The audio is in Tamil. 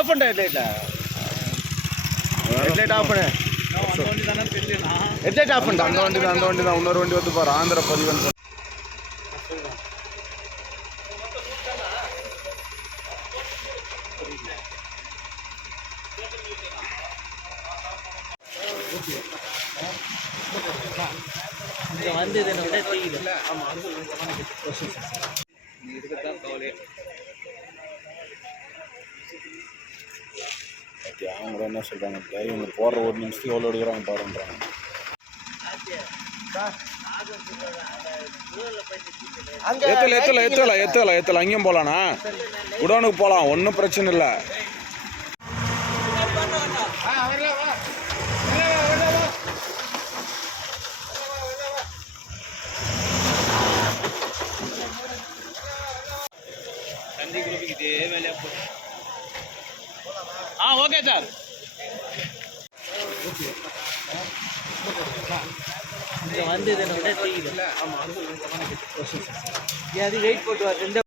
ஆஃப் பண்ண ஹெட்லைட்டா ஹெட்லைட் ஆஃப் பண்ணு ஹெட்லைட் ஆஃப் அந்த பண்ண அந்த வண்டி தான் அந்த வண்டி தான் இன்னொரு வண்டி வந்து பாரு ஆந்திர இங்கே வந்து இதை விட தெரியல பத்தியா அவங்க என்ன சொல்றாங்க? பத்தியா? இவங்க போடுற ஒரு நிமிஷத்துக்கு எவ்வளோ எடுக்கிறாங்க பாருன்றாங்க. எத்தல எத்தல எத்தல எத்தல எத்தல அங்கேயும் போகலாண்ணா குடோனுக்கு போகலாம் ஒன்றும் பிரச்சனை இல்லை. ஆ ஓகே சார். வந்து இதை அது வெயிட் போட்டு